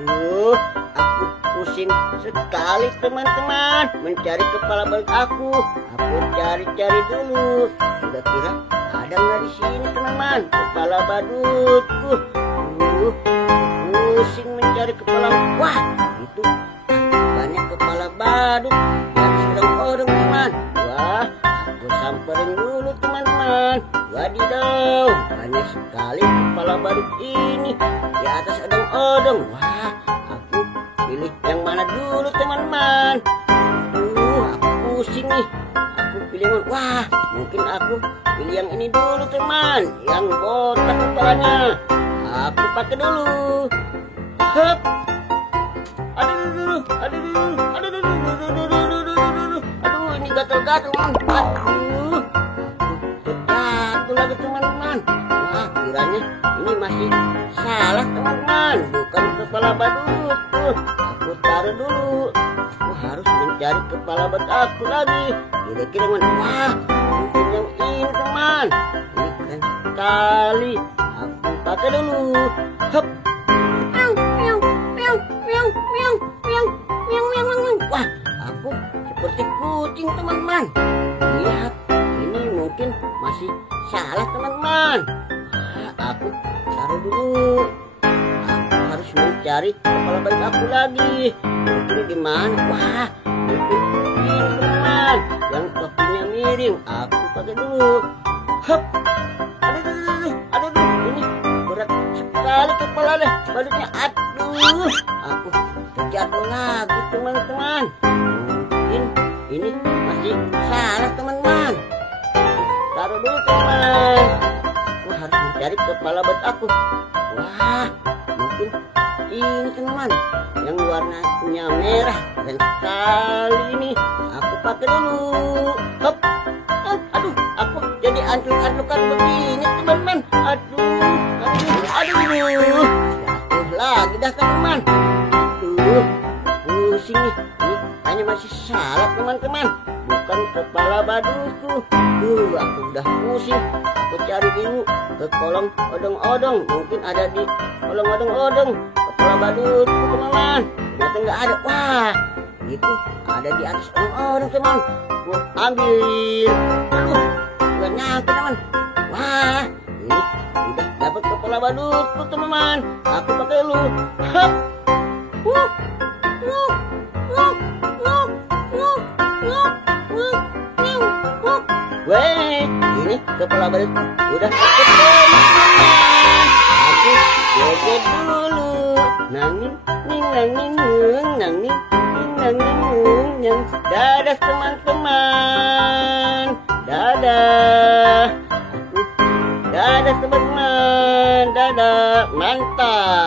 Aduh, aku pusing sekali teman-teman mencari kepala balut aku. Aku cari-cari dulu. Kira-kira ada nggak di sini teman-teman kepala badutku? Pusing mencari kepala. Wah, itu banyak kepala badut yang sedang odong teman. Wah, aku samperin dulu teman-teman. Wadidaw, banyak sekali kepala badut ini di atas odong-odong. Wah, aku pilih yang mana dulu teman-teman? Aku pusing nih. Aku pilih yang mana? Wah, mungkin aku pilih yang ini dulu teman, yang botak kepalanya. Aku pakai dulu. Hup. Aduh, ini gatal-gatal. Aduh, jatuh lagi teman-teman. Wah, kiranya ini masih salah teman-teman, bukan kepala badut. Aku taruh dulu. Aku harus mencari kepala badut aku lagi. Kira-kira mana? Wah, mungkin yang ini teman. Ini keren sekali. Aku pakai dulu. Hup. Wah, aku seperti kucing teman-teman. Lihat, ini mungkin masih salah teman-teman. Aku taruh dulu. Aku harus mencari kepala badut aku lagi. Mungkin di mana? Wah, mungkin ini teman-teman, yang topinya miring. Aku pakai dulu. Hup. Aduh, ini berat sekali kepala badutnya. Aduh, aku terjatuh lagi teman-teman. Mungkin ini masih salah teman-teman. Taruh dulu teman. Aku harus mencari kepala badut aku. Wah, mungkin ini teman-teman, yang warnanya merah. Keren sekali ini. Aku pakai dulu. Hop. Aduh, aku jadi antruk-antrukan begini teman-teman. Aduh. Jatuh lagi dah teman-teman. Aduh, pusing nih. Ini hanya masih salah teman-teman, bukan kepala badutku. Aku udah pusing. Aku cari dulu ke kolong odong-odong. Mungkin ada di kolong odong-odong kepala badutku teman-teman. Ternyata nggak ada. Wah, itu ada di atas odong-odong teman. Gua ambil. Aduh, nggak nyangka teman. Wah, ini udah dapat kepala badutku teman-teman. Aku pakai dulu. Hop. Weh, ini kepala badutku udah ketemu teman-teman. Aku joget dulu. Nanging, nanging. Dadah teman-teman. Dadah. Dadah teman-teman. Dadah. Mantap.